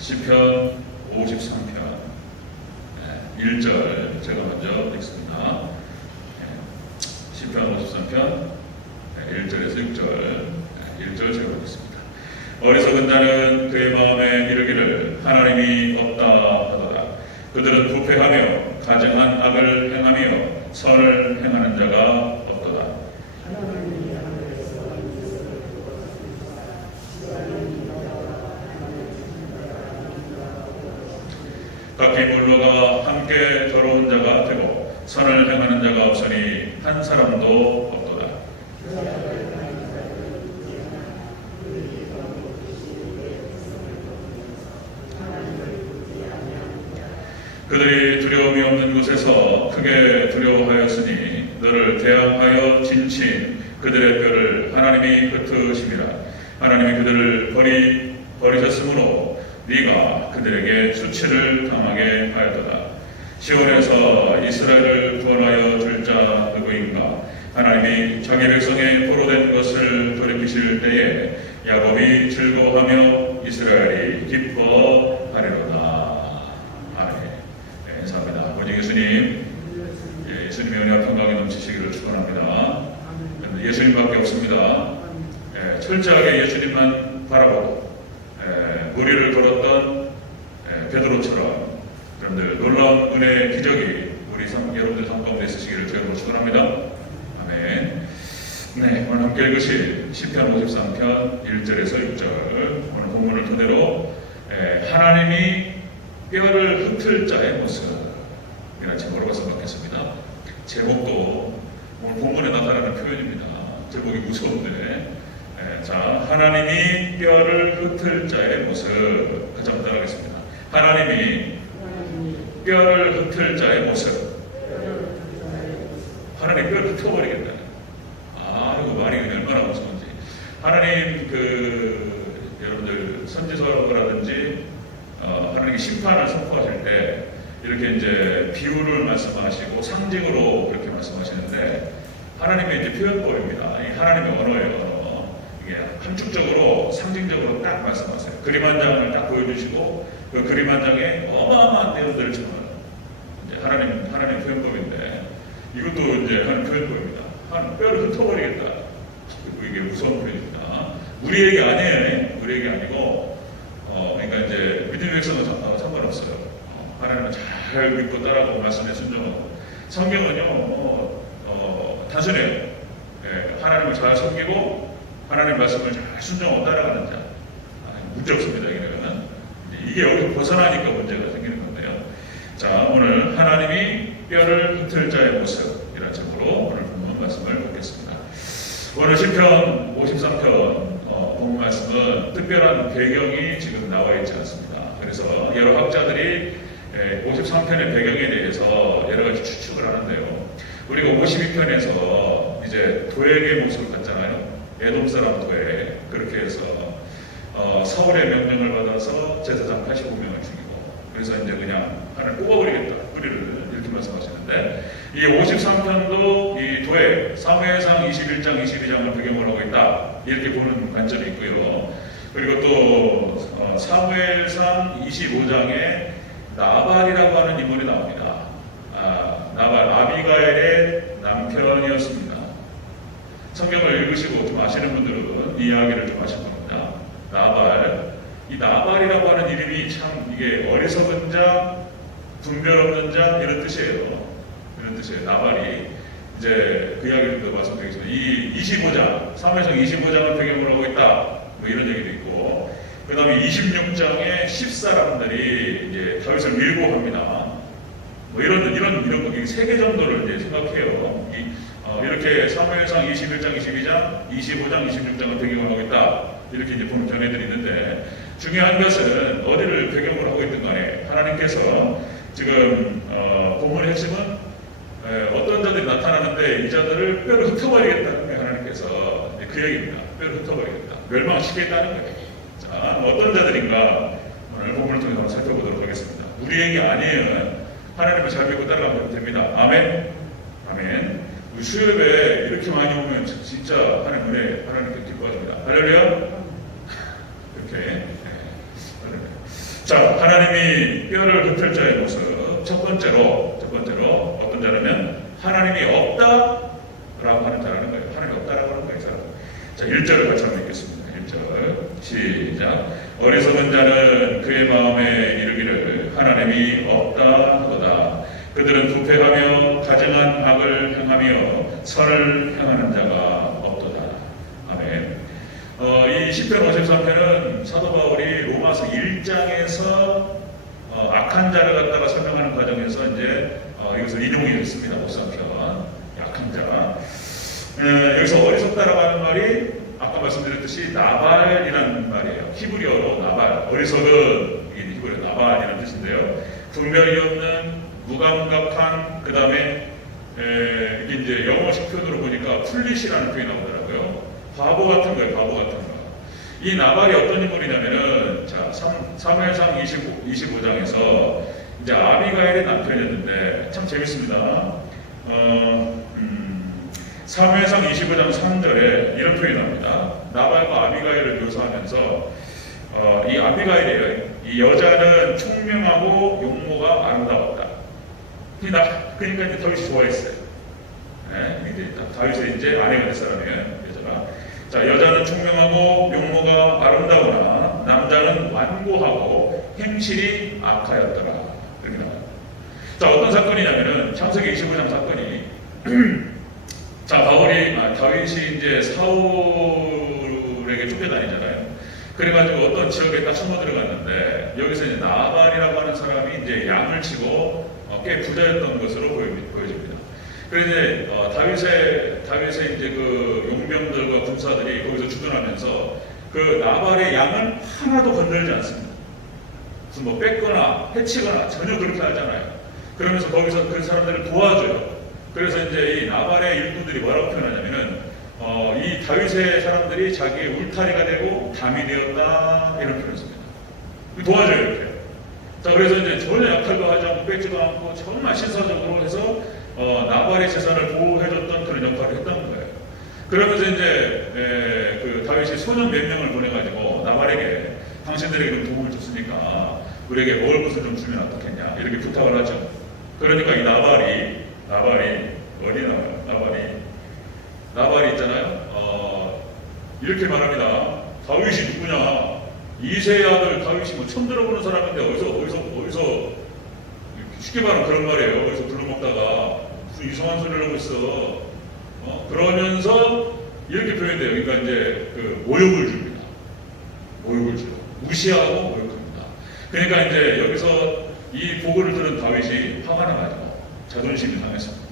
시편 53편 1절 제가 먼저 읽습니다. 시편 53편 1절에서 6절 1절 제가 읽습니다. 어리석은 자는 그의 마음에 이르기를 하나님이 없다 하도다. 그들은 부패하며 가증한 악을 행하며 선을 행하는 자가 없도다. 각기 물러가 함께 더러운 자가 되고 선을 행하는 자가 없으니 한 사람도 없도다. 그들이 두려움이 없는 곳에서 크게 두려워하였으니 너를 대항하여 진친 그들의 뼈를 하나님이 흩으심이라. 하나님이 그들을 버리셨으므로 네가 그들에게 수치를 당하게 하였도다. 시온에서 이스라엘을 구원하여 줄 자 누구인가? 하나님이 자기 백성의 포로된 것을 돌이키실 때에 야곱이 즐거워하며 이스라엘이 기뻐하리로다. 아멘. 네, 감사합니다. 아버지 예수님, 예수님의 은혜와 평강이 넘치시기를 축원합니다. 예수님밖에 없습니다. 철저하게 예수님만 바라보고 무리를 걸었던 베드로처럼 여러분들 놀라운 은혜의 기적이 우리 여러분들 삶 가운데 있으시기를 주님으로 축원합니다. 아멘. 네, 오늘 함께 읽으실 시편 53편 1절에서 6절 오늘 본문을 토대로 하나님이 뼈를 흩을 자의 모습이라는 제목으로 써먹겠습니다. 제목도 오늘 본문에 나타나는 표현입니다. 제목이 무서운데 자, 하나님이 뼈를 흩을 자의 모습 같이 한번 따라하겠습니다. 하나님이 뼈를 흩을 자의 모습. 하나님 뼈를 흩어버리겠다. 이거 말이 얼마나 무서운지. 하나님 여러분들 선지서라든지 하나님이 심판을 선포하실 때 이렇게 이제 비유를 말씀하시고 상징으로 그렇게 말씀하시는데 하나님의 이제 표현법입니다. 이 하나님의 언어예요. 함축적으로 상징적으로 딱 말씀하세요. 그림 한 장을 딱 보여주시고 그 그림 한 장에 어마어마한 내용들을 적어요. 이제 하나님 표현법인데 이것도 이제 하나님 표현법입니다. 한 뼈를 흩어버리겠다. 이게 무서운 표현입니다. 우리 얘기 아니에요. 우리 얘기 아니고 그러니까 이제 믿음의 백성은 상관없어요. 하나님은 잘 믿고 따라가고 말씀에 순종하고 성경은요 단순해요. 하나님을 잘 섬기고 하나님 말씀을 잘 순종하고 따라가는 자. 문제 없습니다. 이게 여기서 벗어나니까 문제가 생기는 건데요. 자, 오늘 하나님이 뼈를 흩을 자의 모습이라는 제목으로 오늘 본문 말씀을 보겠습니다. 오늘 시편 53편 본문 말씀은 특별한 배경이 지금 나와 있지 않습니다. 그래서 여러 학자들이 53편의 배경에 대해서 여러 가지 추측을 하는데요. 우리가 52편에서 이제 도액의 모습을 봤잖아요. 에돔 사람 도에 그렇게 해서 사울의 명령을 받아서 제사장 85명을 죽이고 그래서 이제 그냥 하나님 뽑아버리겠다 뿌리를 이렇게 말씀하시는데 이 53편도 이 도에 사무엘상 21장 22장을 배경으로 하고 있다 이렇게 보는 관점이 있고요. 그리고 또 사무엘상 25장에 나발이라고 하는 인물이 나옵니다. 나발 아비가엘의 남편이었습니다. 성경을 읽으시고 좀 아시는 분들은 이 이야기를 좀 아실 겁니다. 나발. 이 나발이라고 하는 이름이 참 이게 어리석은 자, 분별 없는 자 이런 뜻이에요. 이런 뜻이에요. 나발이. 이제 그 이야기를 또 말씀드리겠습니다. 이 25장, 사무엘상 25장을 배경으로 하고 있다. 뭐 이런 얘기도 있고. 그 다음에 26장에 10사람들이 이제 다윗을 밀고 합니다. 뭐 이런 거, 3개 정도를 이제 생각해요. 이렇게 사무엘상 21장, 22장, 25장, 26장을 배경으로 하고 있다. 이렇게 이제 보는 견해들이 있는데 중요한 것은 어디를 배경으로 하고 있든 간에 하나님께서 지금 본문의 핵심은 어떤 자들이 나타나는데 이 자들을 뼈를 흩어버리겠다는 하나님께서 그 얘기입니다. 뼈를 흩어버리겠다. 멸망시키겠다는 거예요. 자, 어떤 자들인가 오늘 본문을 통해서 한번 살펴보도록 하겠습니다. 우리 얘기 아니에요. 하나님을 잘 믿고 따라가면 됩니다. 아멘. 아멘. 우리 수요일에 이렇게 많이 오면 진짜 하나님 은혜, 하나님께 기뻐하십니다. 할렐루야. 이렇게. 자, 하나님이 뼈를 흡혈 자의 모습. 첫 번째로 어떤 자라면 하나님이 없다라고 하는 자라는 거예요. 하나님이 없다라고 하는 거예요. 자, 1절을 같이 한번 읽겠습니다. 1절 시작. 어리석은 자는 그의 마음에 이르기를 하나님이 없다 하도다. 그들은 부패하며 가증한 악을 행하며 선을 행하는 자가 없도다. 아멘. 이 시편 53편은 사도 바울이 로마서 1장에서 악한 자를 갖다가 설명하는 과정에서 이제 이것을 인용해 줬습니다. 53편 악한 자. 여기서 어리석다라고 하는 말이 아까 말씀드렸듯이 나발이라는 말이에요. 히브리어로 나발. 어리석은 이게 히브리어 나발이라는 뜻인데요. 분별이 없는 무감각한 그 다음에 이제 영어식 표현으로 보니까 풀릿이라는 표현이 나오더라고요. 바보 같은 거예요. 바보 같은 거. 이 나발이 어떤 인물이냐면은 자 사무엘상 25장에서 이제 아비가일의 남편이었는데 참 재밌습니다. 사무엘상 25장 3절에 이런 표현이 나옵니다. 나발과 아비가일을 묘사하면서 이 아비가일이에요. 이 여자는 총명하고 용모가 아름다웠다. 그러니까 이제 다윗이 좋아했어요. 네, 이제 다윗의 이제 아내가 될 사람이에요. 여자가. 자, 여자는 총명하고 용모가 아름다우나 남자는 완고하고 행실이 악하였더라. 이렇게 나와요. 자, 어떤 사건이냐면은 창세기 25장 사건이 자, 다윗이 이제 사울에게 쫓겨다니잖아요. 그래가지고 어떤 지역에 딱 숨어 들어갔는데 여기서 이제 나발이라고 하는 사람이 이제 양을 치고 꽤 부자였던 것으로 보여집니다. 그래서 이제 다윗의 이제 그 용병들과 군사들이 거기서 주둔하면서 그 나발의 양을 하나도 건들지 않습니다. 무슨 뭐 뺏거나 해치거나 전혀 그렇게 하잖아요. 그러면서 거기서 그 사람들을 도와줘요. 그래서 이제 이 나발의 일꾼들이 뭐라고 표현하냐면은 이 다윗의 사람들이 자기의 울타리가 되고 담이 되었다 이런 표현을 씁니다. 도와줘요 이렇게. 자, 그래서 이제 전혀 약탈도 하지 않고 뺏지도 않고 정말 신사적으로 해서 나발의 재산을 보호해줬던 그런 역할을 했다는 거예요. 그러면서 이제 그 다윗이 소년 몇 명을 보내가지고 나발에게 당신들에게 도움을 줬으니까 우리에게 먹을 것을 좀 주면 어떻겠냐 이렇게 부탁을 하죠. 그러니까 이 나발이 어디 나와요? 나발이 있잖아요. 이렇게 말합니다. 다윗이 누구냐? 이세의 아들 다윗이 뭐 처음 들어보는 사람인데 어디서 쉽게 말하면 그런 말이에요. 어디서 불러먹다가 무슨 이상한 소리를 하고 있어. 그러면서 이렇게 표현돼요. 그러니까 이제 그 모욕을 줍니다. 모욕을 줘요. 무시하고 모욕합니다. 그러니까 이제 여기서 이 보고를 들은 다윗이 화가 나가지고 자존심이 상했습니다.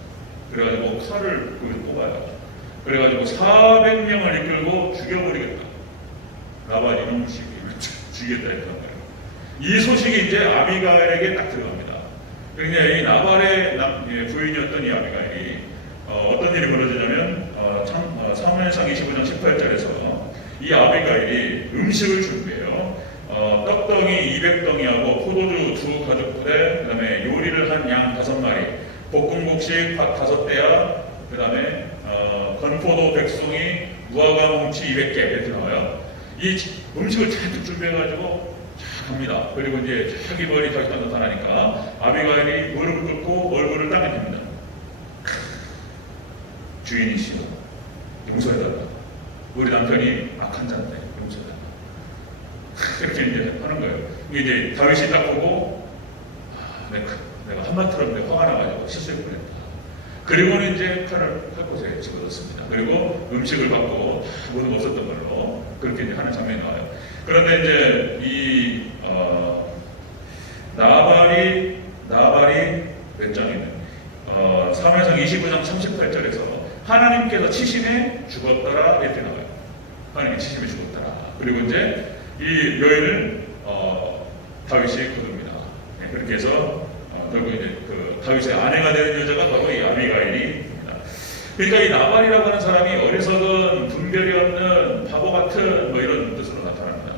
그래가지고 칼을 뽑아요. 그래가지고 400명을 이끌고 죽여버리겠다. 나발이 이놈을 죽이겠다 이런 거예요. 이 소식이 이제 아비가일에게 딱 들어갑니다. 그러니까 이 나발의 부인이었던 이 아비가일이 어떤 일이 벌어지냐면 사무엘상 25장 18절에서 이 아비가일이 음식을 준비해요. 떡덩이 200덩이하고 포도주 2가죽부대, 그 다음에 요리를 한 양 5마리, 볶음국식 밥 5대야, 그 다음에 건포도 100송이, 무화과 뭉치 200개 이렇게 나와요. 이 음식을 잔뜩 준비해가지고 쫙 갑니다. 그리고 이제 자기 머리 다시 나타나니까 아비가일이 무릎을 꿇고 얼굴을 땅에 댑니다. 주인이시여 용서해달라. 우리 남편이 악한 자인데 용서해달라. 이렇게 이제 하는 거예요. 이제 다윗이 딱 보고 내가 한마디로 화가 나가지고 실수할 뻔했다. 그리고는 이제 칼을 곳에 집어넣습니다. 그리고 음식을 받고 모든 거 없었던 걸로 그렇게 이제 하는 장면이 나와요. 그런데 이제 이 나발이 몇 장이면 사무엘상 25장 38절에서 하나님께서 치심에 죽었더라 이렇게 나와요. 하나님이 치심에 죽었더라. 그리고 이제 이 여인을 다윗이 거둡니다. 네, 그렇게 해서 결국 이제 그 다윗의 아내가 되는 여자가 바로 이 아비가일입니다. 그러니까 이 나발이라고 하는 사람이 어리석은 분별이 없는 바보 같은 뭐 이런 뜻으로 나타납니다.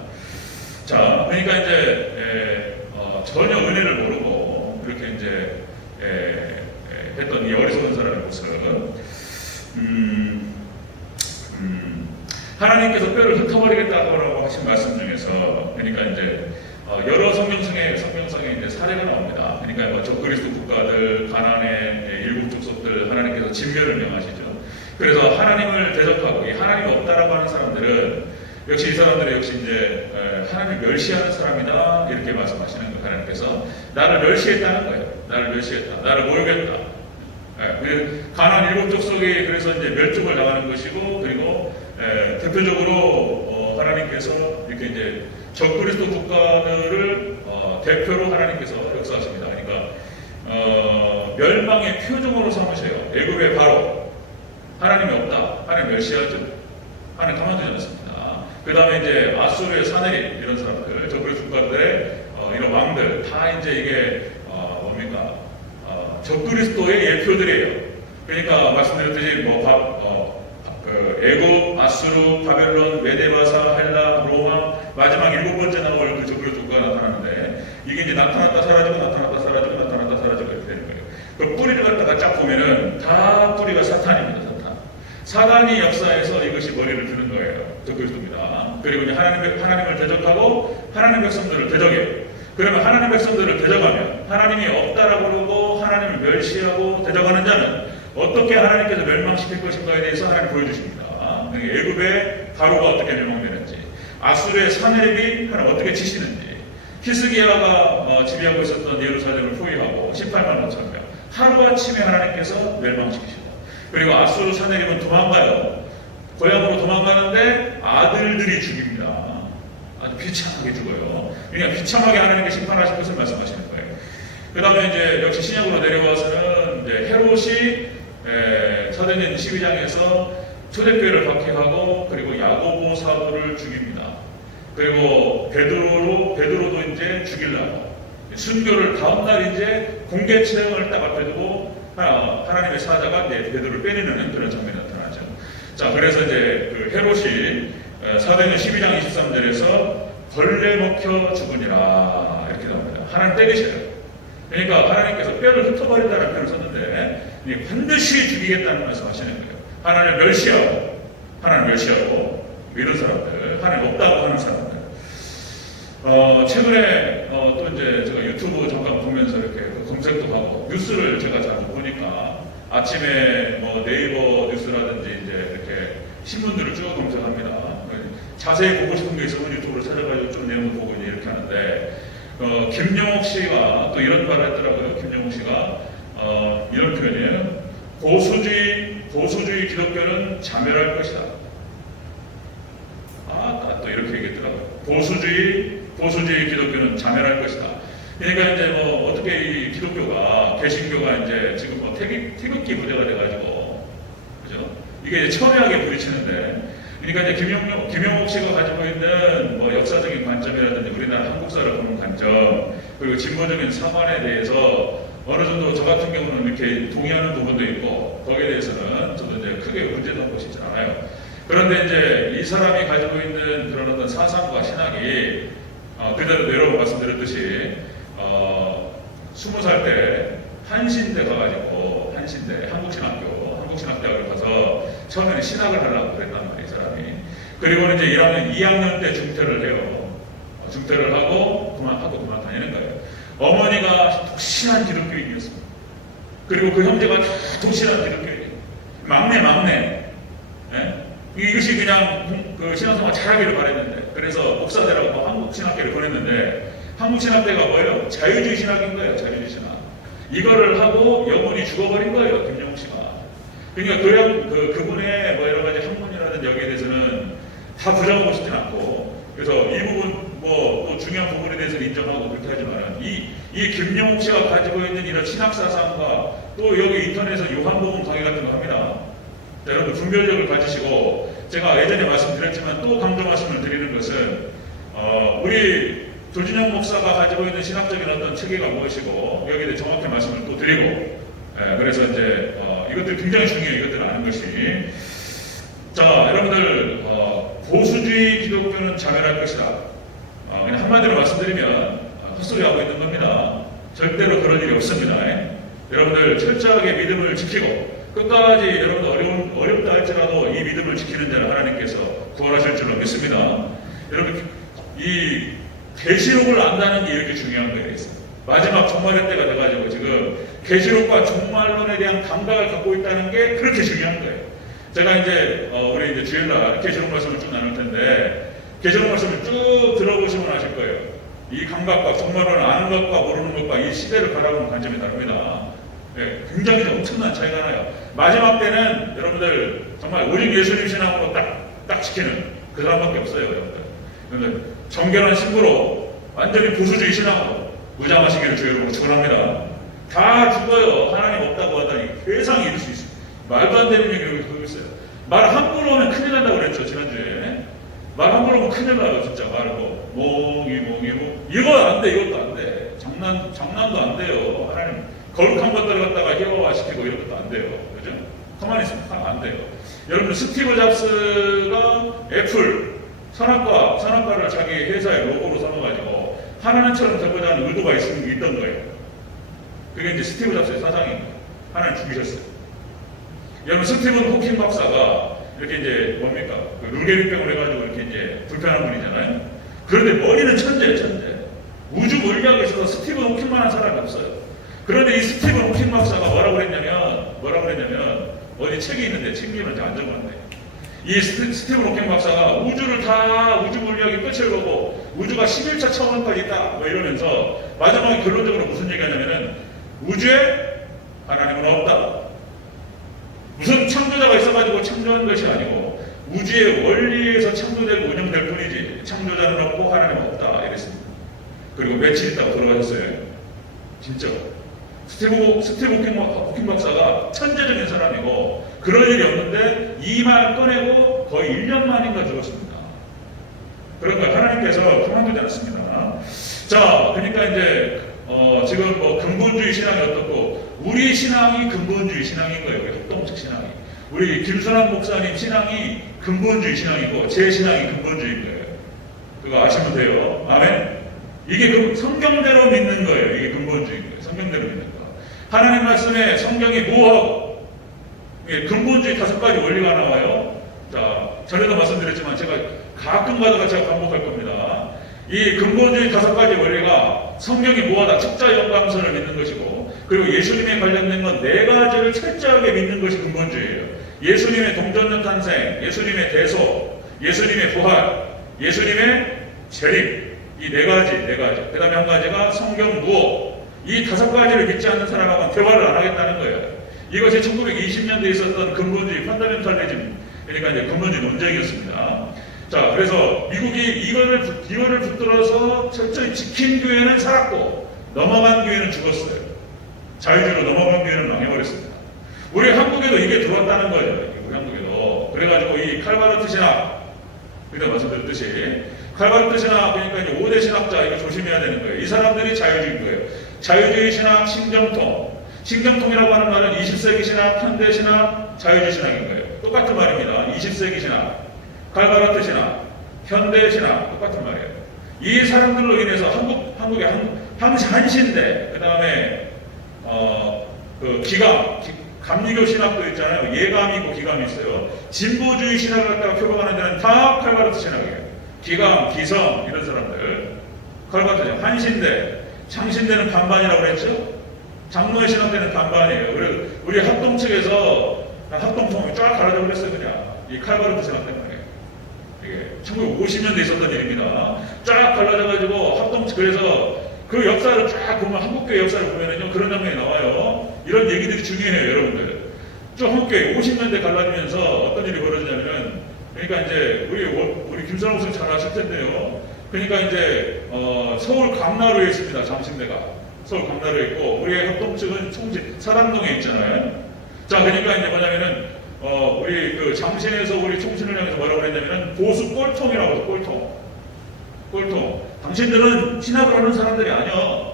자, 그러니까 이제 전혀 은혜를 모르고 그렇게 이제 했던 이 어리석은 사람의 모습은 하나님께서 뼈를 흩어버리겠다고 하신 말씀 중에서 그러니까 이제 여러 성경성에 그러니까 뭐 적그리스도 국가들, 가나안의 일곱 족속들 하나님께서 진멸을 명하시죠. 그래서 하나님을 대적하고 이 하나님이 없다라고 하는 사람들은 역시 이 사람들은 역시 이제 하나님을 멸시하는 사람이다 이렇게 말씀하시는 거예요. 하나님께서 나를 멸시했다는 거예요. 나를 멸시했다. 나를 모욕했다. 가나안 일곱 족속이 그래서 이제 멸종을 당하는 것이고 그리고 대표적으로 하나님께서 이렇게 이제 적그리스도 국가들을 대표로 하나님께서 역사하십니다. 그러니까 멸망의 표종으로 삼으셔요. 애굽의 바로 하나님이 없다. 하나님 멸시하죠. 하나님 가만두지 않습니다. 그 다음에 이제 아수르의 사내립 이런 사람들, 적그리스도 국가들의 이런 왕들 다 이제 이게 뭡니까? 적그리스도의 예표들이에요. 그러니까 말씀드렸듯이 애굽, 아수르, 바벨론, 메데바사, 헬라, 로마 마지막 일곱 번째 나올 그 적그리스도 국가가 나타나는데 이게 이제 나타났다 사라지고 나타났다 사라지고 나타났다 사라지고 이렇게 되는 거예요. 그 뿌리를 갖다가 쫙 보면은 다 뿌리가 사탄입니다. 사단이 역사에서 이것이 머리를 드는 거예요. 적그리스도입니다. 그리고 이제 하나님을 대적하고 하나님 백성들을 대적해요. 그러면 하나님 백성들을 대적하면 하나님이 없다라고 그러고 하나님을 멸시하고 대적하는 자는 어떻게 하나님께서 멸망시킬 것인가에 대해서 하나님 보여주십니다. 애굽의 바로가 어떻게 멸망되는지, 아수르의 사내립이 하나님 어떻게 치시는지, 히스기야가 지배하고 있었던 예루살렘을 포위하고 18만 5천 명 하루아침에 하나님께서 멸망시키십니다. 그리고 아수르 사내립은 도망가요. 고향으로 도망가는데 아들들이 죽입니다. 아주 비참하게 죽어요. 그러니까 비참하게 하나님께 심판하실 것을 말씀하시는 거예요. 그 다음에 이제 역시 신약으로 내려와서는 이제 헤롯이 사도행전 12장에서 초대교회를 박해하고 그리고 야고보 사도를 죽입니다. 그리고 베드로도 이제 죽이려고 순교를 다음날 이제 공개 체험을 딱 앞에 두고 하나님의 사자가 베드로를 빼내는 그런 장면이 나타나죠. 자, 그래서 이제 그 헤롯이 사도행전 12장 23절에서 벌레 먹혀 죽으니라 이렇게 나옵니다. 하나님 때리셔요. 그러니까 하나님께서 뼈를 흩어버린다는 표현을 썼는데 반드시 죽이겠다는 말씀하시는 거예요. 하나님을 멸시하고 이런 사람들, 하나님 없다고 하는 사람들. 최근에 또 이제 제가 유튜브 잠깐 보면서 이렇게 검색도 하고 뉴스를 제가 자주 보니까 아침에 뭐 네이버 뉴스라든지 이제 이렇게 신문들을 쭉 검색합니다. 자세히 보고 싶은 게 있으면 유튜브를 찾아가지고 좀 내용을 보고 이렇게 하는데 김용옥 씨가 또 이런 말을 했더라고요. 김용옥 씨가 이런 표현이에요. 보수주의 기독교는 자멸할 것이다. 또 이렇게 얘기했더라고요. 보수주의 기독교는 자멸할 것이다. 그러니까 이제 뭐 어떻게 이 기독교가 개신교가 이제 지금 뭐 태극기 부대가 돼가지고 그죠? 이게 이제 첨예하게 부딪히는데 그러니까 이제 김용옥 씨가 가지고 있는 뭐 역사적인 관점이라든지 우리나라 한국사를 보는 관점 그리고 진보적인 사관에 대해서 어느 정도 저 같은 경우는 이렇게 동의하는 부분도 있고 거기에 대해서는 저도 이제 크게 문제도 보시지 않아요. 그런데 이제 이 사람이 가지고 있는 그런 어떤 사상과 신학이 그대로 내려오고 말씀드렸듯이 20살 때 한신대 가가지고 한국신학대학을 가서 처음에는 신학을 하려고 그랬단 말이에요, 이 사람이. 그리고는 이제 2학년 때 중퇴를 해요. 중퇴를 하고 그만 다니는 거예요. 어머니가 독실한 기독교인이었습니다. 그리고 그 형제가 다 독실한 기독교인이에요. 막내. 예? 이것이 그냥 그 신앙생활 잘하기를 바랬는데 그래서 목사들하고 한국신학대를 보냈는데 한국신학대가 뭐예요? 자유주의 신학인 거예요. 자유주의 신학. 이거를 하고 영혼이 죽어버린 거예요. 김용욱 씨가. 그러니까 그분의 뭐 여러 가지 학문이라든지 여기에 대해서는 다 부정하고 싶진 않고 그래서 이 부분 또 중요한 부분에 대해서는 인정하고 그렇게 하지만 이 김용욱 씨가 가지고 있는 이런 신학사상과 또 여기 인터넷에서 요한복음 강의 같은 거 합니다. 자, 여러분 분별력을 가지시고 제가 예전에 말씀드렸지만 또 강조 말씀을 드리는 것은 우리 조진영 목사가 가지고 있는 신학적인 어떤 체계가 무엇이고 여기에 대해 정확히 말씀을 또 드리고 그래서 이제 이것들 굉장히 중요해요. 이것들을 아는 것이. 자, 여러분들 보수주의 기독교는 자멸할 것이다. 그냥 한마디로 말씀드리면 헛소리하고 있는 겁니다. 절대로 그럴 일이 없습니다. 여러분들 철저하게 믿음을 지키고 끝까지 여러분들 어렵다 할지라도 이 믿음을 지키는 자를 하나님께서 구원하실 줄로 믿습니다. 여러분 이 계시록을 안다는 게 이렇게 중요한 거예요. 마지막 종말의 때가 돼가지고 지금 계시록과 종말론에 대한 감각을 갖고 있다는 게 그렇게 중요한 거예요. 제가 이제 우리 이제 주일날 계시록 말씀을 쭉 나눌 텐데 계시록 말씀을 쭉 들어보시면 아실 거예요. 이 감각과 종말론을 아는 것과 모르는 것과 이 시대를 바라보는 관점이 다릅니다. 네, 굉장히 엄청난 차이가 나요. 마지막 때는 여러분들 정말 오직 예수님 신앙으로 딱 지키는 그 사람밖에 없어요, 여러분들. 정결한 신부로 완전히 보수주의 신앙으로 무장하시기를 주의 이름으로 축원합니다. 다 죽어요. 하나님 없다고 하다니 세상에 이룰 수 있어요. 말도 안 되는 얘기를 하고 있어요. 말 함부로 하면 큰일 난다고 그랬죠, 지난주에. 말 함부로 하면 큰일 나요, 진짜. 말고 몽이 이거 안 돼, 이것도 안 돼. 장난도 안 돼요. 하나님 거룩한 것들을 갖다가 희화화시키고 이런 것도 안 돼요. 그죠? 가만히 있으면 안 돼요. 여러분, 스티브 잡스가 애플 선악과를 자기 회사의 로고로 삼아가지고 하나님처럼 되고자 하는 의도가 있던 거예요. 그게 이제 스티브 잡스의 사상입니다. 하나님 죽이셨어요. 여러분, 스티븐 호킹 박사가 이렇게 이제 뭡니까? 룰게리병을 해가지고 이렇게 이제 불편한 분이잖아요. 그런데 머리는 천재예요, 천재. 우주 물리학에 있어서 스티븐 호킹만한 사람이 없어요. 그런데 이 스티븐 호킹 박사가 뭐라고 그랬냐면 어디 책이 있는데 책임은 이제 안 적었는데 이 스티븐 호킹 박사가 우주를 다 우주 물리학의 끝을 보고 우주가 11차 차원까지 있다 뭐 이러면서 마지막에 결론적으로 무슨 얘기하냐면은 우주에 하나님은 없다. 무슨 창조자가 있어가지고 창조한 것이 아니고 우주의 원리에서 창조되고 운영될 뿐이지 창조자는 없고 하나님은 없다 이랬습니다. 그리고 며칠 있다가 돌아가셨어요. 진짜. 스티브 호킹 박사가 천재적인 사람이고 그럴 일이 없는데 이 말 꺼내고 거의 1년 만인가 죽었습니다. 그러니까 하나님께서 그만두지 않습니다. 자, 그러니까 이제 지금 뭐 근본주의 신앙이 어떻고 우리 신앙이 근본주의 신앙인 거예요. 우리 합동식 신앙이. 우리 김선환 목사님 신앙이 근본주의 신앙이고 제 신앙이 근본주의인 거예요. 그거 아시면 돼요. 아멘. 이게 성경대로 믿는 거예요. 이게 근본주의인 거예요. 성경대로 믿는 거. 하나님 말씀에 성경이 뭐하고 근본주의 5가지 원리가 나와요. 자, 전에도 말씀드렸지만 제가 가끔 가다가 제가 반복할 겁니다. 이 근본주의 5가지 원리가 성경이 뭐하다 척자 영광선을 믿는 것이고 그리고 예수님에 관련된 건 4가지를 철저하게 믿는 것이 근본주의예요. 예수님의 동전전 탄생, 예수님의 대소, 예수님의 부활, 예수님의 재림 이 4가지. 그 다음에 한 가지가 성경 무엇 이 5가지를 믿지 않는 사람하고는 대화를 안 하겠다는 거예요. 이것이 1920년대에 있었던 근본주의 펀더멘탈리즘 그러니까 이제 근본주의 논쟁이었습니다. 자, 그래서 미국이 이거를 붙들어서 철저히 지킨 교회는 살았고 넘어간 교회는 죽었어요. 자유주의로 넘어간 교회는 망해버렸습니다. 우리 한국에도 이게 들어왔다는 거예요. 우리 한국에도. 그래가지고 이 칼바르트 신학 그때 말씀드렸듯이 칼바르트 신학 그러니까 이제 5대 신학자 이거 조심해야 되는 거예요. 이 사람들이 자유주의인 거예요. 자유주의 신학, 신정통. 신정통이라고 하는 말은 20세기 신학, 현대 신학, 자유주의 신학인 거예요. 똑같은 말입니다. 20세기 신학, 칼바르트 신학, 현대 신학 똑같은 말이에요. 이 사람들로 인해서 한국의 한신대, 그 다음에 감리교 신학도 있잖아요. 예감이 있고 기감이 있어요. 진보주의 신학을 갖다가 표방하는 데는 다 칼바르트 신학이에요. 기감, 기성 이런 사람들. 칼바르트 신학, 한신대, 창신대는 반반이라고 그랬죠. 장로의 신학대는 반반이에요. 그래서 우리 합동 측에서 합동통이 쫙 갈라져 버렸어요. 그냥 이 칼바르트 신학 때문에. 이게 1950년대에 있었던 일입니다. 쫙 갈라져가지고 합동 측 그래서 그 역사를 쫙 보면 한국교회 역사를 보면은요 그런 장면이 나와요. 이런 얘기들이 중요해요, 여러분들. 쭉 한국교회 50년대 갈라지면서 어떤 일이 벌어지냐면은 그러니까 이제 우리 김선호 목사님 잘 아실 텐데요. 그러니까 이제 서울 강나루에 있습니다. 장신대가 서울 강나루에 있고 우리의 합동 측은 총진 사당동에 있잖아요. 자, 그러니까 이제 뭐냐면은 우리 그 장신에서 우리 총신을 향해서 뭐라고 그랬냐면은 보수 꼴통이라고 해서 꼴통. 당신들은 신학을 하는 사람들이 아니야.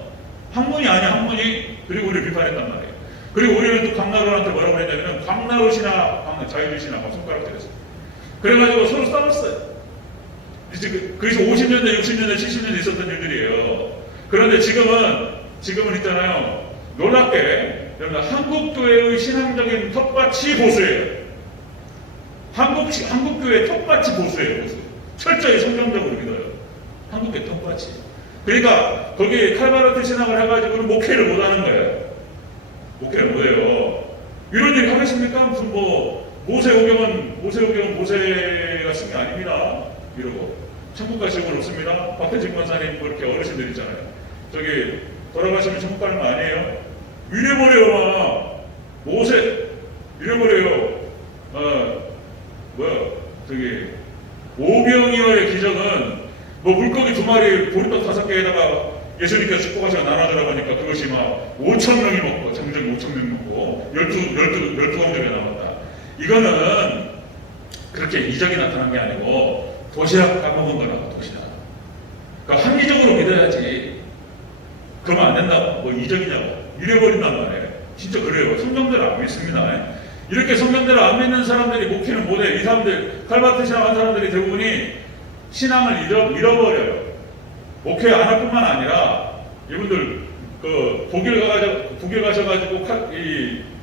학문이 아니야, 학문이. 그리고 우리를 비판했단 말이에요. 그리고 우리는 또 강나루한테 뭐라고 그랬냐면 강나루 신학, 자유주의 신학 막 손가락 때렸어요. 그래가지고 서로 싸웠어요. 그래서 50년대, 60년대, 70년대 있었던 일들이에요. 그런데 지금은 있잖아요. 놀랍게 여러분 한국교회의 신앙적인 텃밭이 보수예요. 한국교회 텃밭이 보수예요. 보수. 철저히 성경적으로 믿어요. 한국교회 텃밭이. 그러니까 거기 칼바르트 신학을 해가지고는 목회를 못하는 거예요. 목회를 못해요. 이런 얘기 하겠습니까? 무슨 모세오경은 모세가 쓴 게 아닙니다. 이러고 천국 갈 시간 없습니다. 박태진 권사님 그렇게 어르신들 있잖아요. 저기 돌아가시면 천국 가는 거 아니에요? 이래버려요. 막 모세 이래버려요. 저기 오병이어의 기적은 물고기 2마리 보리떡 5개에다가 예수님께서 축복 하셔서 나눠주라고 하니까 그것이 막 5,000명이 먹고 정정 5,000명이 먹고 12공적이 나왔다. 이거는 그렇게 이적이 나타난 게 아니고 도시락 까먹은 거라고. 도시락. 그러니까 합리적으로 믿어야지. 그러면 안 된다고. 이적이냐고. 이래버린단 말이에요. 진짜 그래요. 성경대로 안 믿습니다. 이렇게 성경대로 안 믿는 사람들이 목회는 못해. 이 사람들 칼바르트 신앙한 사람들이 대부분이 신앙을 잃어버려요. 목회 안 할 뿐만 아니라 이분들 독일 가셔가지고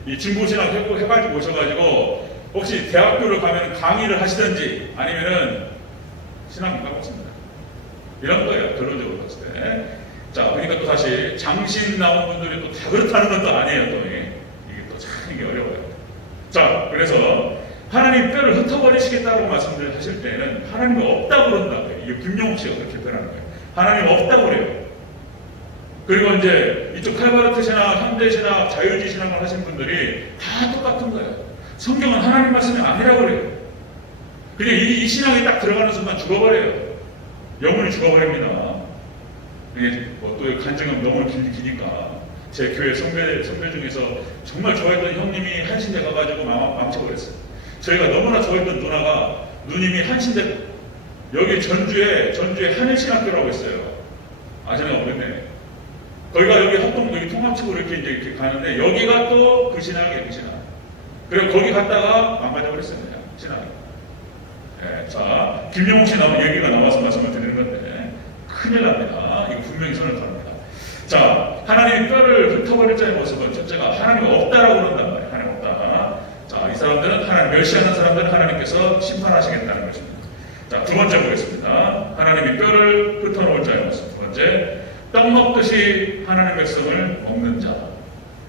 이 진보신학 해가지고 오셔가지고 혹시 대학교를 가면 강의를 하시든지 아니면은 신앙 못 가봤습니다. 이런 거예요. 결론적으로 봤을 때. 자, 그러니까 또 다시 장신 나온 분들이 또 다 그렇다는 건 또 아니에요. 또 이게 또 참 이게 어려워요. 자, 그래서 하나님 뼈를 흩어버리시겠다고 말씀을 하실 때는 하나님이 없다고 그런다고요. 이게 김용욱 씨가 그렇게 표현하는 거예요. 하나님 없다고 그래요. 그리고 이제 이쪽 칼바르트 신학, 현대 신학, 자유주의 신학을 하신 분들이 다 똑같은 거예요. 성경은 하나님 말씀이 아니라고 그래요. 그냥 이 신학에 딱 들어가는 순간 죽어버려요. 영혼이 죽어버립니다. 이게 또 간증은 너무 기니까 제 교회 선배 중에서 정말 좋아했던 형님이 한신대 가가지고 망쳐버렸어요. 저희가 너무나 좋아했던 누나가 누님이 한신대 여기 전주에 한일신학교라고 있어요. 아재가 오래네. 거기가 여기 합동 여기 통합치고 이렇게 가는데 여기가 또 그 신학이에요. 그 신학. 그리고 거기 갔다가 망가져버렸어요. 그냥 신학이. 네, 자, 김용욱 씨 얘기가 나와서 말씀을 드리는 건데 큰일 납니다. 이거 분명히 손을 탑니다. 자, 하나님이 뼈를 흩어버릴 자의 모습은 첫째가 하나님이 없다라고 그런단 말이에요. 하나님 없다. 자, 이 사람들은 하나님 멸시하는 사람들은 하나님께서 심판하시겠다는 것입니다. 자, 두 번째 보겠습니다. 하나님이 뼈를 흩어놓을 자의 모습. 두 번째, 떡 먹듯이 하나님의 백성을 먹는 자.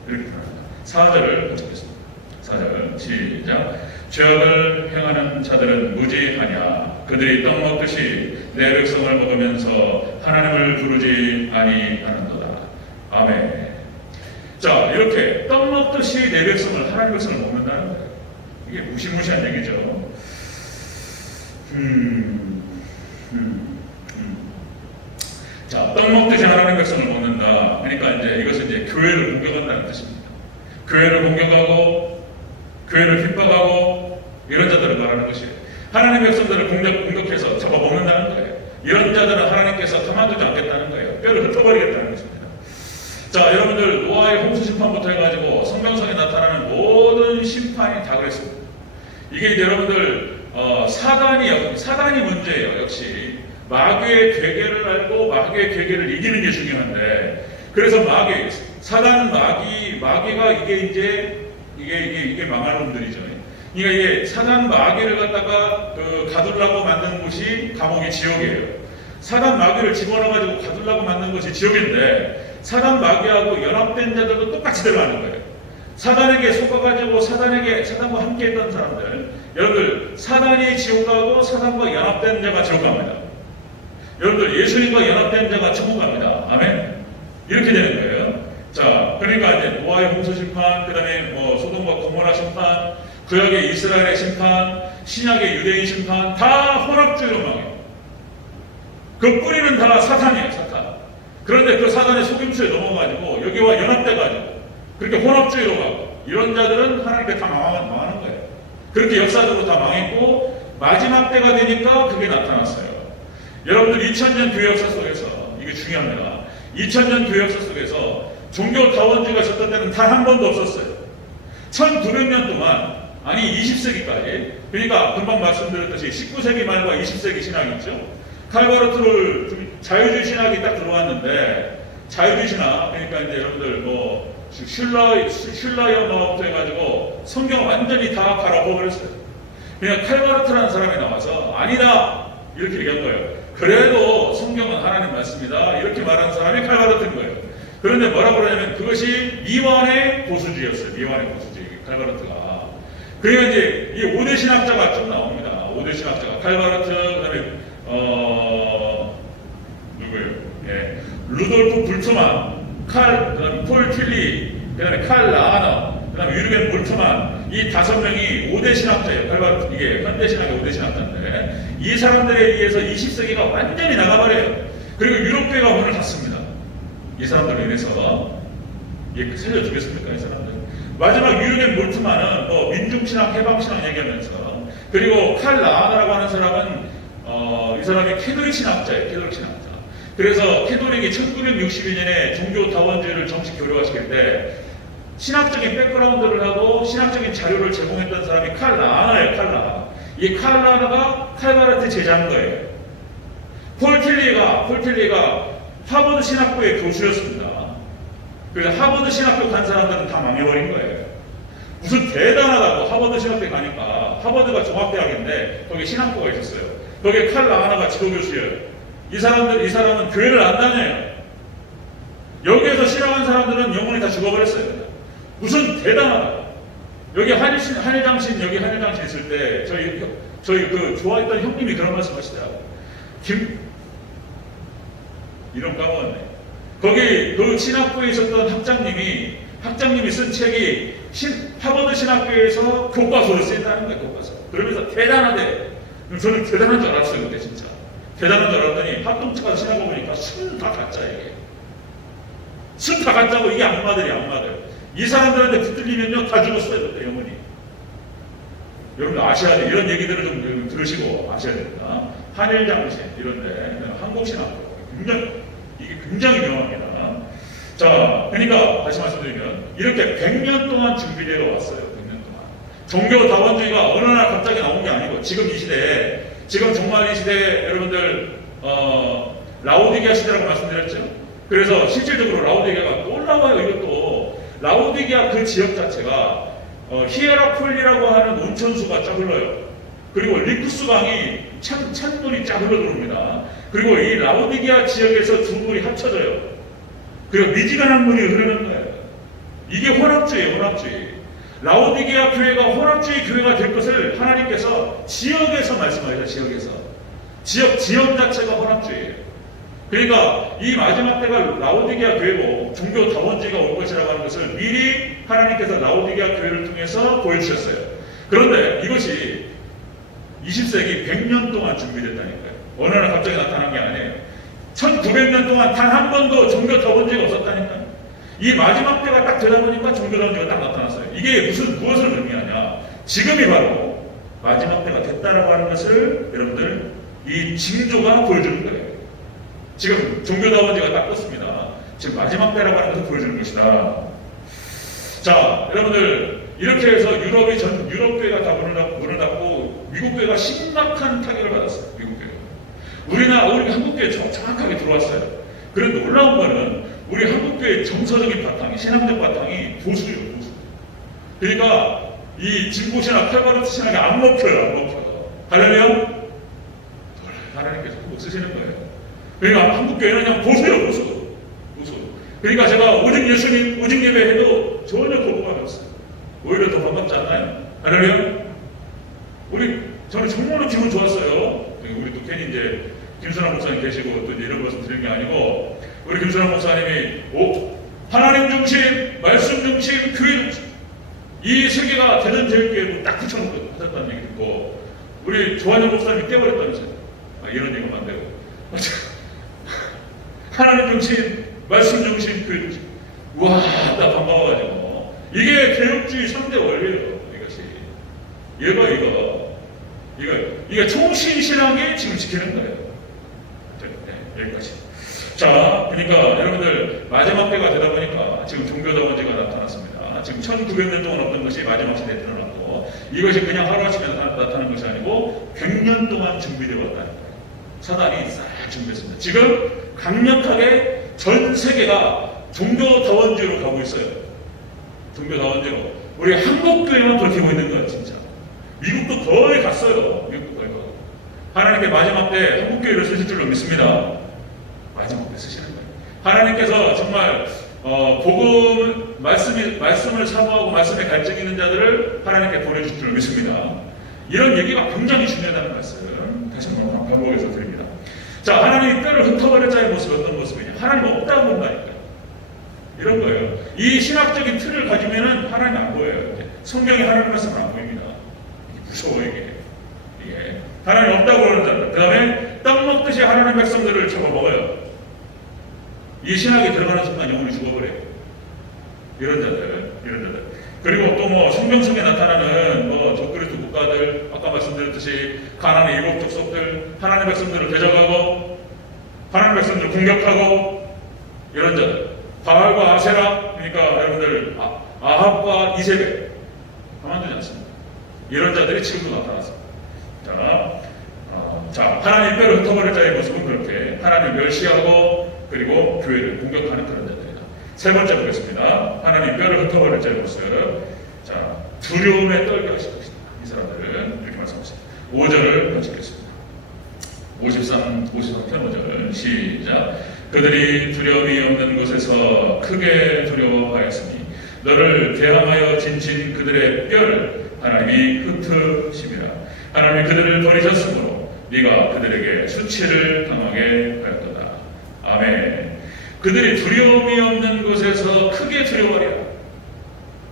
이렇게 표현합니다. 4절을 읽겠습니다. 4절 시작. 죄악을 행하는 자들은 무지하냐. 그들이 떡 먹듯이 내 백성을 먹으면서 하나님을 부르지 아니하는도다. 아멘. 자, 이렇게 떡 먹듯이 내 백성을 하나님의 백성을 먹는다는 거예요. 이게 무시무시한 얘기죠. 자, 떡 먹듯이 하나님의 백성을 먹는다. 그러니까 이제 이것은 이제 교회를 공격한다는 뜻입니다. 교회를 공격하고 교회를 핍박하고 이런 자들을 말하는 것이에요. 하나님의 백성들을 공격해서 잡아먹는다는 거예요. 이런 자들은 하나님께서 가만두지 않겠다는 거예요. 뼈를 흩어버리겠다는 것입니다. 자, 여러분들 노아의 홍수 심판부터 해가지고 성경성에 나타나는 모든 심판이 다 그랬습니다. 이게 이제 여러분들 사단이 문제예요. 역시 마귀의 괴계를 알고 마귀의 괴계를 이기는 게 중요한데, 그래서 마귀가 이게 망할 놈들이죠. 그러니까 이게 사단 마귀를 갖다가 가두려고 만든 곳이 감옥이 지옥이에요. 사단 마귀를 집어넣어가지고 가두려고 만든 것이 지옥인데, 사단 마귀하고 연합된 자들도 똑같이 들어가는 거예요. 사단에게 속아가지고 사단과 함께 했던 사람들, 여러분들 사단이 지옥 가고 사단과 연합된 자가 지옥 갑니다. 여러분들 예수님과 연합된 자가 천국 갑니다. 아멘. 이렇게 되는 거예요. 자, 그러니까 이제 노아의 홍수 심판, 그 다음에 소돔과 고모라 심판, 구약의 이스라엘의 심판, 신약의 유대인 심판, 다 혼합주의로 망해요. 그 뿌리는 다 사탄이에요, 사탄. 그런데 그 사단의 속임수에 넘어가지고 여기와 연합돼가지고 그렇게 혼합주의로 가고, 이런 자들은 하나님께 다 망하는 거예요. 그렇게 역사적으로 다 망했고 마지막 때가 되니까 그게 나타났어요. 여러분들 2000년 교회 역사 속에서 이게 중요합니다. 2000년 교회 역사 속에서 종교 다원주의가 있었던 때는 단 한 번도 없었어요. 1900년 동안, 아니 20세기까지, 그러니까 금방 말씀드렸듯이 19세기 말과 20세기 신학이 있죠. 칼바르트를 자유주의 신학이 딱 들어왔는데, 자유주의 신학, 그러니까 이제 여러분들 슐라이어마부터 해가지고 성경 완전히 다 갈아엎어버렸어요. 그냥 칼바르트라는 사람이 나와서 아니다 이렇게 얘기한 거예요. 그래도 성경은 하나님 말씀이다. 이렇게 말하는 사람이 칼바르트인 거예요. 그런데 뭐라고 그러냐면 그것이 미완의 보수주의였어요. 미완의 보수주의. 칼바르트가. 그리고 이제 이 5대 신학자가 쭉 나옵니다. 5대 신학자가. 칼바르트, 그 다음에, 누구예요? 예. 루돌프 불트만, 그 다음에 폴 틸리, 그 다음에 칼 라하너, 그 다음에 유르겐 볼트만, 이 5명이 5대 신학자예요. 칼바르트. 이게 현대 신학의 5대 신학자인데, 이 사람들에 의해서 20세기가 완전히 나가버려요. 그리고 유럽교회가 문을 닫습니다. 이 사람들로 인해서. 예, 살려주겠습니까, 이 사람들? 마지막 유르겐 볼트만은 뭐 민중신학, 해방신학 얘기하면서, 그리고 칼 라하너라고 하는 사람은 이 사람이 캐톨릭 신학자예요. 캐톨릭 신학자. 그래서 캐톨릭이 1962년에 종교 다원주의를 정식 교류화시킬 때 신학적인 백그라운드를 하고 신학적인 자료를 제공했던 사람이 칼 라하너예요. 칼 라하너. 이 칼 라하너가 칼바르트 제자인 거예요. 폴 틸리가 하버드 신학부의 교수였습니다. 그래서 하버드 신학교 간 사람들은 다 망해버린 거예요. 무슨 대단하다고 하버드 신학교에 가니까, 하버드가 종합대학인데 거기 신학부가 있었어요. 거기에 칼 라하너가 지도교수예요. 이 사람은 교회를 안 다녀요. 여기에서 신앙한 사람들은 영혼이 다 죽어버렸어요. 무슨 대단하다. 여기 한일장신 있을 때 저희 그 좋아했던 형님이 그런 말씀 하시더라고요. 이름 까먹었네. 거기 그 신학부에 있었던 학장님이 쓴 책이 하버드 신학교에서 교과서를 쓴다는 거예요. 교과서. 그러면서 대단하대. 저는 대단한 줄 알았어요. 그때 진짜. 대단한 줄 알았더니 합동차가 지나고 보니까 순 다 가짜 이게. 순 다 가짜고 이게 악마들. 이 사람들한테 붙들리면요 다 죽었어요. 그때 영혼이. 여러분 아셔야 돼. 이런 얘기들을 좀 들으시고 아셔야 됩니다. 한일장신 이런데 한국신학교 이게 굉장히 명합니다. 자, 그러니까 다시 말씀드리면 이렇게 100년 동안 준비되어 왔어요. 100년 동안. 종교 다원주의가 어느 날 갑자기 나온 게 아니고 지금 이 시대에 지금 정말 이 시대에 여러분들 라오디게아 시대라고 말씀드렸죠. 그래서 실질적으로 라오디게아가 놀라워요. 이것도 라오디게아 그 지역 자체가 히에라폴리라고 하는 온천수가 쫙 흘러요. 그리고 리쿠스 강이 찬물이 쫙 흘러들어옵니다. 그리고 이 라오디게아 지역에서 두 물이 합쳐져요. 그리고 미지근한 물이 흐르는 거예요. 이게 혼합주의예요. 혼합주의. 라오디게아 교회가 혼합주의 교회가 될 것을 하나님께서 지역에서 말씀하셔요. 지역 자체가 혼합주의예요. 그러니까 이 마지막 때가 라오디게아 교회고 종교 다원주의가 올 것이라고 하는 것을 미리 하나님께서 라오디게아 교회를 통해서 보여주셨어요. 그런데 이것이 20세기 100년 동안 준비됐다니까요. 어느 날 갑자기 나타난 게 아니에요. 1900년 동안 단 한 번도 종교 다원주의가 없었다니까요. 이 마지막 때가 딱 되다 보니까 종교 다원주의가 딱 나타났어요. 이게 무엇을 의미하냐. 지금이 바로 마지막 때가 됐다라고 하는 것을 여러분들 이 징조가 보여주는 거예요. 지금 종교 다원주의가 딱 떴습니다. 지금 마지막 때라고 하는 것을 보여주는 것이다. 자, 여러분들 이렇게 해서 유럽교회가 다 문을 닫고 미국교회가 심각한 타격을 받았어요. 미국교회가. 우리 한국교회 정확하게 들어왔어요. 그런데 놀라운 거는 우리 한국교회의 정서적인 바탕이, 신앙적 바탕이 보수예요. 보수. 그러니까 이 진보신학, 칼바르트 신학이 안 먹혀요. 할렐루야? 하나님께서 꼭 쓰시는 거예요. 그러니까 한국교회는 그냥 보수예요. 보수. 그러니까 제가 오직 예수님, 오직 예배해도 전혀 거부감이 없어요. 오히려 더 반갑지 않나요? 할렐루야? 저는 정말로 기분 좋았어요. 우리 또 괜히 이제 김순환 목사님 계시고 또 이제 이런 말씀 드리는 게 아니고, 우리 김순환 목사님이 하나님 중심, 말씀 중심, 교회 중심, 이 세 개가 대전제일교회로 딱 붙여놓고 하셨다는 얘기 듣고, 우리 조한영 목사님이 깨버렸다면서요. 이런 얘기가 안 되고 하나님 중심, 말씀 중심, 교회 중심. 우와, 나 반가워가지고. 이게 개혁주의 3대 원리예요. 이거 총신신앙에 지금 지키는 거예요. 네, 여기까지. 자, 그러니까 여러분들 마지막 때가 되다 보니까 지금 종교다원주의가 나타났습니다. 지금 1900년 동안 없던 것이 마지막 시대에 드러났고, 이것이 그냥 하루아침에 나타나는 것이 아니고 100년 동안 준비되어 왔다는 거예요. 사단이 싹 준비했습니다. 지금 강력하게 전 세계가 종교다원주의로 가고 있어요. 종교다원주의로. 우리 한국교회만 버티고 있는 거예요, 진짜. 미국도 거의 갔어요. 미국도 거의 가고. 하나님께 마지막 때 한국교회를 쓰실 줄로 믿습니다. 마지막 때 쓰시는 거예요. 하나님께서 정말 복음 말씀을 사모하고 말씀에 갈증이 있는 자들을 하나님께 보내줄 줄로 믿습니다. 이런 얘기가 굉장히 중요하다는 말씀 다시 한번 반복해서 드립니다. 자, 하나님이 뼈를 흩어버릴 자의 모습이 어떤 모습이냐? 하나님 없다고 본다니까요. 이런 거예요. 이 신학적인 틀을 가지면은 하나님 안 보여요. 성경에 하나님 말씀은 안 보입니다. 무서워 이게. 하나님 없다고 그러는 자들. 그 다음에 떡 먹듯이 하나님 백성들을 잡아먹어요. 이 신학에 들어가는 순간 영혼이 죽어버려요. 이런 자들. 그리고 또 뭐 성경 속에 나타나는 뭐 적그리스도 국가들, 아까 말씀드렸듯이 가나안의 일곱 족속들, 하나님 백성들을 대적하고 하나님 백성들을 공격하고 이런 자들. 바알과 아세라, 그러니까 여러분들 아합과 이세벨 가만두지 않습니다. 이런 자들이 지금도 나타났습니다. 자, 하나님 뼈를 흩어버릴 자의 모습은 그렇게 하나님을 멸시하고 그리고 교회를 공격하는 그런 자들이다. 세 번째 보겠습니다. 하나님 뼈를 흩어버릴 자의 모습. 자, 두려움에 떨게 하실 것이다. 이 사람들은 이렇게 말씀하십니다. 5절을 같이 읽겠습니다. 53편 5절 시작. 그들이 두려움이 없는 곳에서 크게 두려워하였으니 너를 대항하여 진친 그들의 뼈를 하나님이 흩으심이라. 하나님이 그들을 버리셨으므로 네가 그들에게 수치를 당하게 하였도다. 아멘. 그들이 두려움이 없는 곳에서 크게 두려워하리라.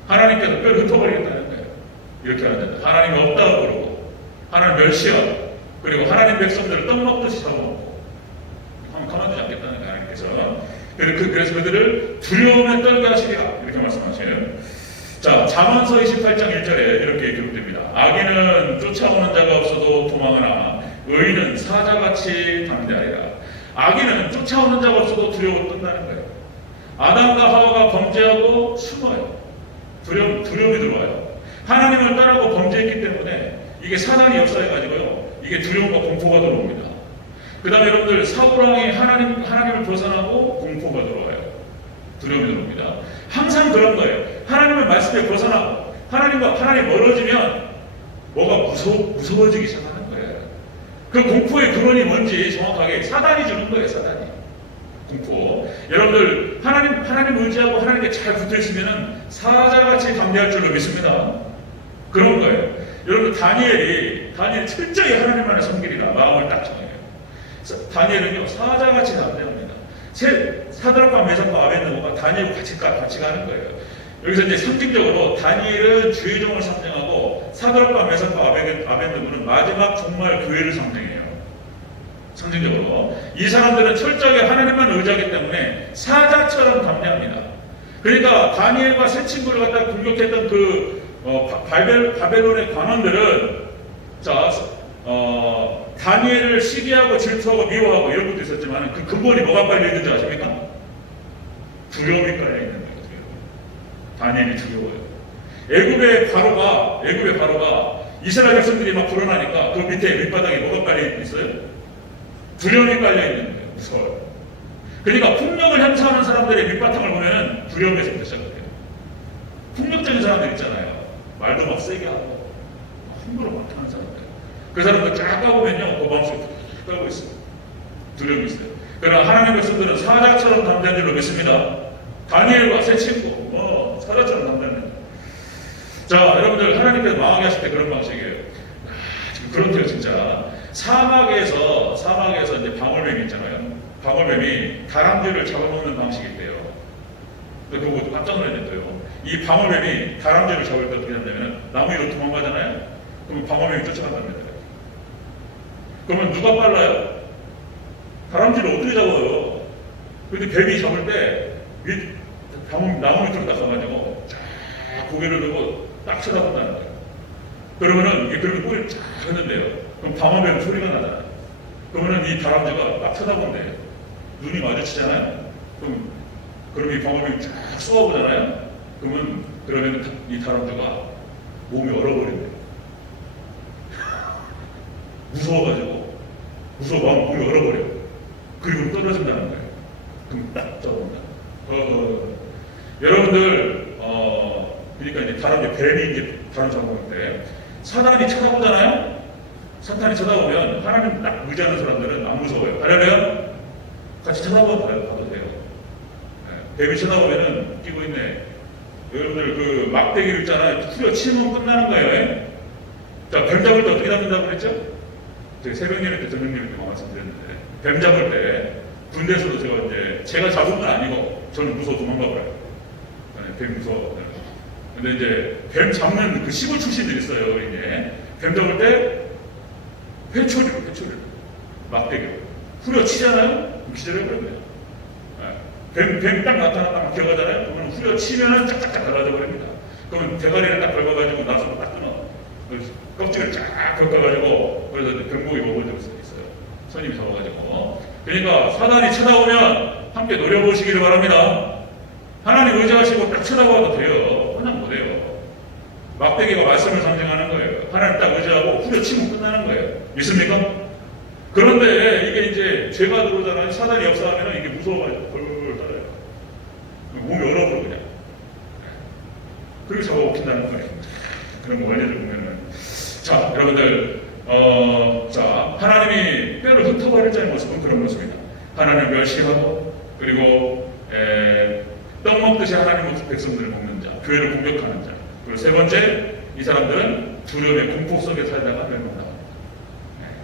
하나님께서 뼈를 흩어버리겠다는 거예요. 이렇게 하는 자. 하나님이 없다고 그러고 하나님 멸시하고 그리고 하나님 백성들을 떡 먹듯이 잡아먹고 가만두지 않겠다는 거예요. 하나님께서. 그래서 그들을 두려움에 떨게 하시리라. 이렇게 말씀하셔요. 자, 잠언서 28장 1절에 이렇게 기록됩니다. 악인은 쫓아오는 자가 없어도 도망하나 의인은 사자같이 담대하리라. 악인은 쫓아오는 자가 없어도 두려워 뜬다는 거예요. 아담과 하와가 범죄하고 숨어요. 두려움이 들어와요. 하나님을 따르고 범죄했기 때문에 이게 사단이 역사해가지고요. 이게 두려움과 공포가 들어옵니다. 그 다음에 여러분들 사울왕이 하나님을 벗어나고 공포가 들어와요. 두려움이 들어옵니다. 항상 그런 거예요. 하나님의 말씀에 벗어나고 하나님 멀어지면 뭐가 무서워지기 시작하는 거예요. 그 공포의 근원이 뭔지 정확하게 사단이 주는 거예요. 사단이. 공포. 여러분들 하나님 의지하고 하나님께 잘 붙어있으면 사자같이 담대할 줄로 믿습니다. 그런 거예요. 여러분 다니엘이 철저히 하나님만을 섬기리라 마음을 딱 정해요. 다니엘은요 사자같이 담대합니다. 사드락과 메삭과 아벤느고가 다니엘과 같이 가는 거예요. 여기서 이제 상징적으로 다니엘은 주의 종을 상징하고 사드락과 메삭과 아벤느고는 마지막 종말 교회를 상징해요. 상징적으로 이 사람들은 철저하게 하나님만 의지하기 때문에 사자처럼 담대합니다. 그러니까 다니엘과 세 친구를 갖다 공격했던 그 바벨론의 관원들은 다니엘을 시기하고 질투하고 미워하고 이런 것도 있었지만 그 근본이 뭐가 깔려 있는지 아십니까? 두려움이 깔려 있는 거예요. 다니엘이 두려워요. 애굽의 바로가 이스라엘 백성들이 막 불어나니까 그 밑에 밑바닥에 뭐가 깔려 있어요? 두려움이 깔려 있는 거예요. 무서워요. 그러니까 폭력을 행사하는 사람들의 밑바탕을 보면 두려움에서부터 시작해요. 폭력적인 사람들 있잖아요. 말도 막 세게 하고 함부로 막 하는 사람들. 그 사람들 쫙 까보면요, 그 마음속에 쫙 깔고 있어요. 두려움이 있어요. 그러나 하나님의 백성들은 사자처럼 담대한 줄로 믿습니다. 다니엘과 세 친구, 사자처럼 담대한 줄. 자, 여러분들 하나님께서 망하게 하실 때 그런 방식이에요. 지금 그렇대요, 진짜. 사막에서 이제 방울뱀이 있잖아요. 방울뱀이 다람쥐를 잡아먹는 방식이 있대요. 근데 그거 깜짝 놀랐는데요. 이 방울뱀이 다람쥐를 잡을 때 어떻게 하냐면 나무 위로 도망가잖아요. 그럼 방울뱀이 쫓아간답니다. 그러면 누가 빨라요? 다람쥐를 어떻게 잡아요? 근데 뱀이 잡을 때 나무 밑으로 딱 가가지고 쫙 고개를 들고 딱 쳐다본다는 거예요. 그러면은 이게 그렇게 꼬리를 쫙 했는데요. 그럼 방울뱀 소리가 나잖아요. 그러면은 이 다람쥐가 딱 쳐다본대요. 눈이 마주치잖아요. 그럼 이 방울뱀이 쫙 쏘아보잖아요. 그러면 이 다람쥐가 몸이 얼어버린대요. 무서워가지고 몸이 얼어버려요. 그리고 떨어진다는 거예요. 그럼 딱 떨어진다. 여러분들 그러니까 이제 뱀이 이제 다람쥐 잡아먹을 때 사단이 쳐다보잖아요. 사탄이 쳐다보면 하나님 딱 의지하는 사람들은 안 무서워요. 할렐루야. 같이 쳐다봐도 돼요. 뱀이 쳐다보면은 끼고 있네. 여러분들 그 막대기를 있잖아요. 후려치면 끝나는 거예요. 자, 뱀 잡을 때 어떻게 잡는다고 그랬죠? 저희 새벽 예배 때 저녁 예배 때 말씀드렸는데 뱀 잡을 때 군대에서도 제가 잡은 건 아니고 저는 무서워 도망가 버려요. 뱀 무서워. 근데 이제 뱀 잡는 그 시골 출신들이 있어요. 이제 뱀 잡을 때 회초리 막대기로 후려치잖아요. 기절해버려요. 뱀 딱 나타났다가 기어가잖아요. 그러면 후려치면은 짝짝짝 갈라져 버립니다. 그러면 대가리를 딱 긁어가지고 나서 딱 끊어. 껍질을 쫙 긁어가지고 그래서 병목이 먹을 적 있어요. 손님이 잡아가지고. 그러니까 사단이 쳐다보면 함께 노려보시기를 바랍니다. 하나님 의지하시고 딱 쳐다봐도 돼요. 그냥 못해요. 막대기가 말씀을 상징하는 거예요. 하나님 딱 의지하고 후려치면 끝나는 거예요. 믿습니까? 그런데 이게 이제 죄가 들어오잖아요. 사단이 역사하면 이게 무서워가지고 벌벌벌 떨어요. 몸이 얼어버려 그냥. 그리고 잡아먹힌다는 거예요. 그런 거 원리를 보면은. 자, 여러분들, 자, 하나님이 뼈를 흩어버릴 자의 모습은 그런 모습입니다. 하나님을 멸시하고, 그리고, 떡 먹듯이 하나님 백성들을 먹는 자, 교회를 공격하는 자. 그리고 세 번째, 이 사람들은 두려움의 공포 속에 살다가 멸망합니다.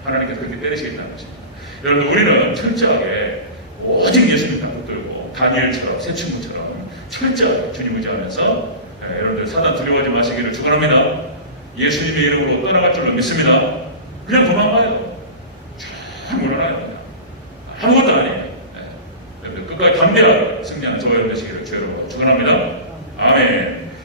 하나님께서 그렇게 때리시겠다는 것입니다. 여러분, 우리는 철저하게 오직 예수님만 붙들고 다니엘처럼 새 친구처럼 철저하게 주님 의지하면서 여러분들 사단 두려워하지 마시기를 축원합니다. 예수님의 이름으로 떠나갈 줄로 믿습니다. 그냥 도망가요. 잘 물러나야 됩니다. 아무것도 아니에요. 여러분들 끝까지 담대하게 승리하는 저와 여러분 되시기를 주여로 축원합니다.